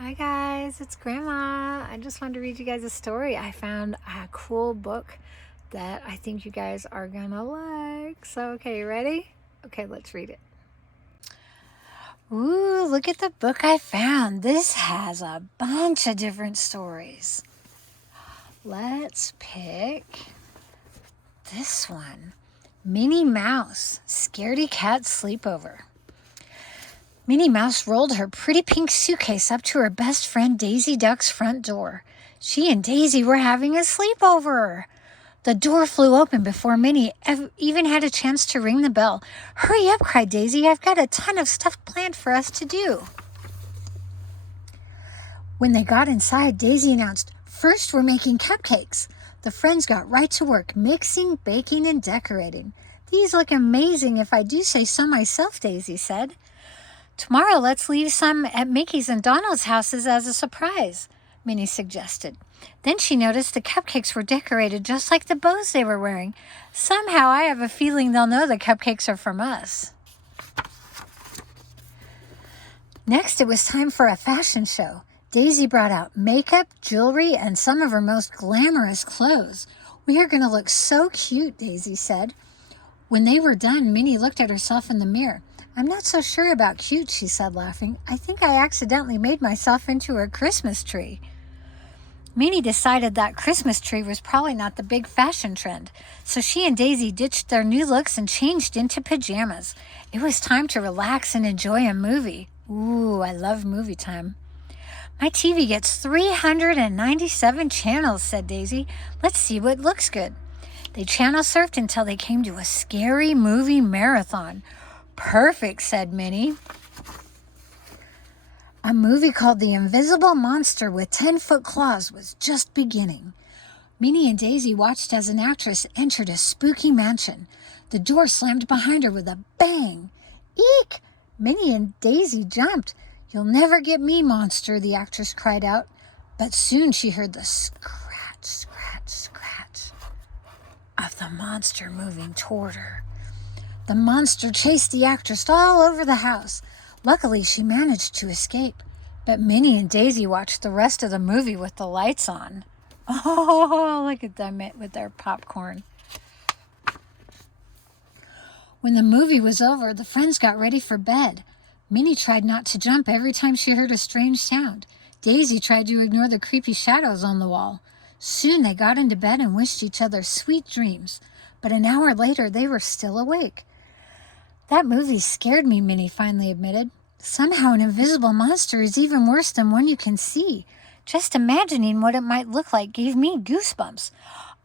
Hi guys, it's Grandma. I just wanted to read you guys a story. I found a cool book that I think you guys are gonna like. So, okay, you ready? Okay, let's read it. Ooh, look at the book I found. This has a bunch of different stories. Let's pick this one. Minnie Mouse, Scaredy-Cat Sleepover. Minnie Mouse rolled her pretty pink suitcase up to her best friend Daisy Duck's front door. She and Daisy were having a sleepover. The door flew open before Minnie even had a chance to ring the bell. "Hurry up," cried Daisy. "I've got a ton of stuff planned for us to do." When they got inside, Daisy announced, "First, we're making cupcakes." The friends got right to work, mixing, baking, and decorating. "These look amazing if I do say so myself," Daisy said. "Tomorrow, let's leave some at Mickey's and Donald's houses as a surprise," Minnie suggested. Then she noticed the cupcakes were decorated just like the bows they were wearing. "Somehow, I have a feeling they'll know the cupcakes are from us." Next, it was time for a fashion show. Daisy brought out makeup, jewelry, and some of her most glamorous clothes. "We are going to look so cute," Daisy said. When they were done, Minnie looked at herself in the mirror. "I'm not so sure about cute," she said, laughing. "I think I accidentally made myself into a Christmas tree." Minnie decided that Christmas tree was probably not the big fashion trend, so she and Daisy ditched their new looks and changed into pajamas. It was time to relax and enjoy a movie. Ooh, I love movie time. "My TV gets 397 channels," said Daisy. "Let's see what looks good." They channel surfed until they came to a scary movie marathon. "Perfect," said Minnie. A movie called The Invisible Monster with 10-foot Claws was just beginning. Minnie and Daisy watched as an actress entered a spooky mansion. The door slammed behind her with a bang. "Eek!" Minnie and Daisy jumped. "You'll never get me, monster," the actress cried out. But soon she heard the scratch, scratch, scratch of the monster moving toward her. The monster chased the actress all over the house. Luckily, she managed to escape. But Minnie and Daisy watched the rest of the movie with the lights on. Oh, look at them with their popcorn. When the movie was over, the friends got ready for bed. Minnie tried not to jump every time she heard a strange sound. Daisy tried to ignore the creepy shadows on the wall. Soon they got into bed and wished each other sweet dreams. But an hour later, they were still awake. "That movie scared me," Minnie finally admitted. "Somehow an invisible monster is even worse than one you can see. Just imagining what it might look like gave me goosebumps."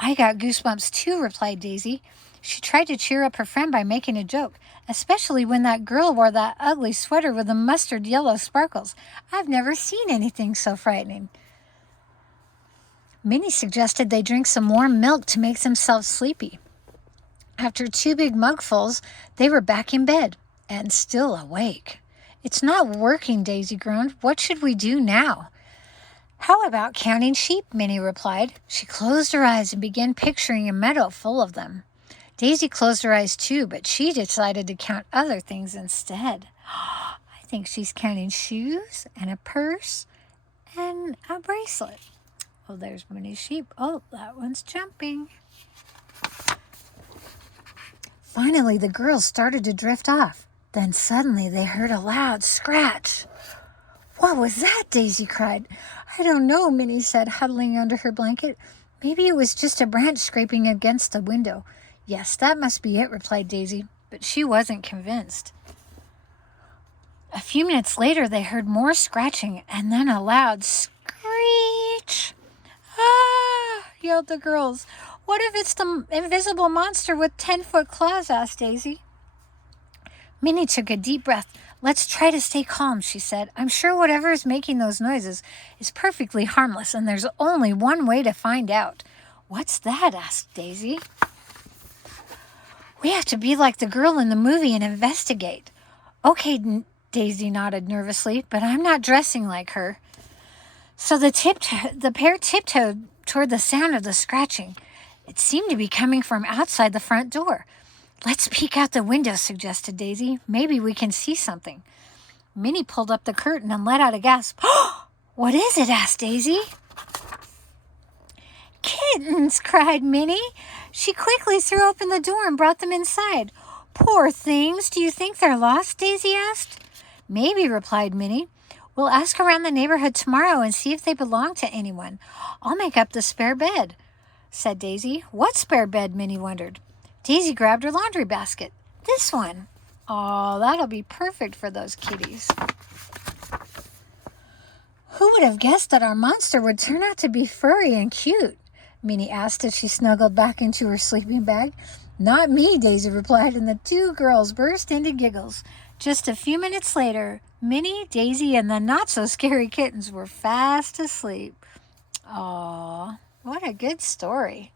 "I got goosebumps too," replied Daisy. She tried to cheer up her friend by making a joke, "especially when that girl wore that ugly sweater with the mustard yellow sparkles. I've never seen anything so frightening." Minnie suggested they drink some warm milk to make themselves sleepy. After 2 big mugfuls, they were back in bed and still awake. "It's not working," Daisy groaned. "What should we do now?" "How about counting sheep?" Minnie replied. She closed her eyes and began picturing a meadow full of them. Daisy closed her eyes too, but she decided to count other things instead. "I think she's counting shoes and a purse and a bracelet. Oh, there's Minnie's sheep. Oh, that one's jumping." Finally, the girls started to drift off. Then suddenly they heard a loud scratch. "What was that?" Daisy cried. "I don't know," Minnie said, huddling under her blanket. "Maybe it was just a branch scraping against the window." "Yes, that must be it," replied Daisy, but she wasn't convinced. A few minutes later, they heard more scratching and then a loud screech. "Ah!" yelled the girls. "What if it's the invisible monster with 10-foot claws?" asked Daisy. Minnie took a deep breath. "Let's try to stay calm," she said. "I'm sure whatever is making those noises is perfectly harmless, and there's only one way to find out." "What's that?" asked Daisy. "We have to be like the girl in the movie and investigate." "Okay," Daisy nodded nervously, "but I'm not dressing like her." So the pair tiptoed toward the sound of the scratching. It seemed to be coming from outside the front door. "Let's peek out the window," suggested Daisy. "Maybe we can see something." Minnie pulled up the curtain and let out a gasp. What is it? Asked Daisy. Kittens, cried Minnie. She quickly threw open the door and brought them inside. Poor things, do you think they're lost? Daisy asked. Maybe, replied Minnie. We'll ask around the neighborhood tomorrow and see if they belong to anyone. I'll make up the spare bed, said Daisy. What spare bed? Minnie wondered. Daisy grabbed her laundry basket. This one. Oh, that'll be perfect for those kitties. Who would have guessed that our monster would turn out to be furry and cute? Minnie asked as she snuggled back into her sleeping bag. Not me, Daisy replied, and the two girls burst into giggles. Just a few minutes later, Minnie, Daisy, and the not-so-scary kittens were fast asleep. Aw, what a good story.